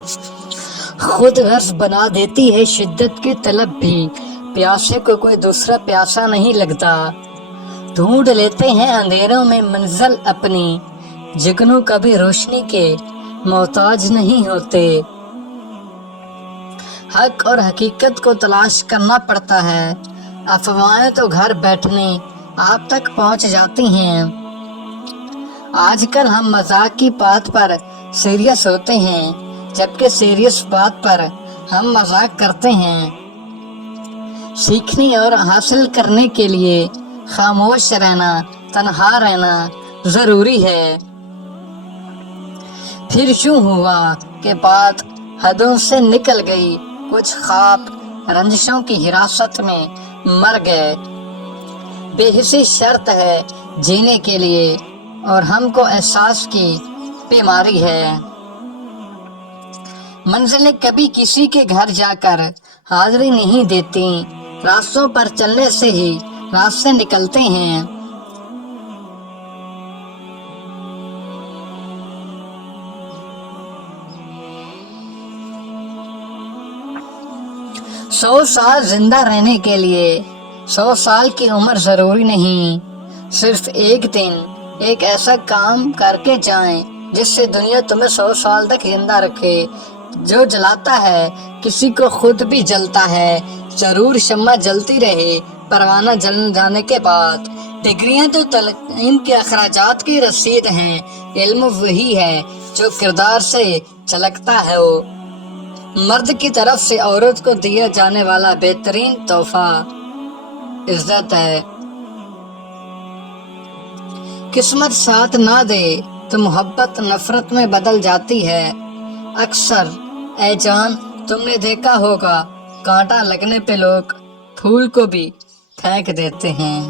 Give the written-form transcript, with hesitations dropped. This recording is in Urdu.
خود غرض بنا دیتی ہے شدت کی طلب بھی، پیاسے کو کوئی دوسرا پیاسا نہیں لگتا۔ ڈھونڈ لیتے ہیں اندھیروں میں منزل اپنی، جگنو کبھی روشنی کے محتاج نہیں ہوتے۔ حق اور حقیقت کو تلاش کرنا پڑتا ہے، افواہیں تو گھر بیٹھنے آپ تک پہنچ جاتی ہیں۔ آج کل ہم مذاق کی بات پر سیریس ہوتے ہیں، جبکہ سیریس بات پر ہم مذاق کرتے ہیں۔ سیکھنے اور حاصل کرنے کے لیے خاموش رہنا، تنہا رہنا ضروری ہے۔ پھر یوں ہوا کہ بات حدوں سے نکل گئی، کچھ خواب رنجشوں کی حراست میں مر گئے۔ بے حسی شرط ہے جینے کے لیے، اور ہم کو احساس کی بیماری ہے۔ منزلیں کبھی کسی کے گھر جا کر حاضری نہیں دیتی، راستوں پر چلنے سے ہی راستے نکلتے ہیں۔ سو سال زندہ رہنے کے لیے 100 سال کی عمر ضروری نہیں، صرف ایک دن ایک ایسا کام کر کے جائیں جس سے دنیا تمہیں 100 سال تک زندہ رکھے۔ جو جلاتا ہے کسی کو خود بھی جلتا ہے، ضرور شمع جلتی رہے پروانہ جل جانے کے بعد۔ ڈگریاں تو تعلیم کے اخراجات کی رسید ہیں، علم وہی ہے جو کردار سے جھلکتا ہے۔ وہ مرد کی طرف سے عورت کو دیا جانے والا بہترین تحفہ عزت ہے۔ قسمت ساتھ نہ دے تو محبت نفرت میں بدل جاتی ہے۔ اکثر اے جان تم نے دیکھا ہوگا، کانٹا لگنے پہ لوگ پھول کو بھی پھینک دیتے ہیں۔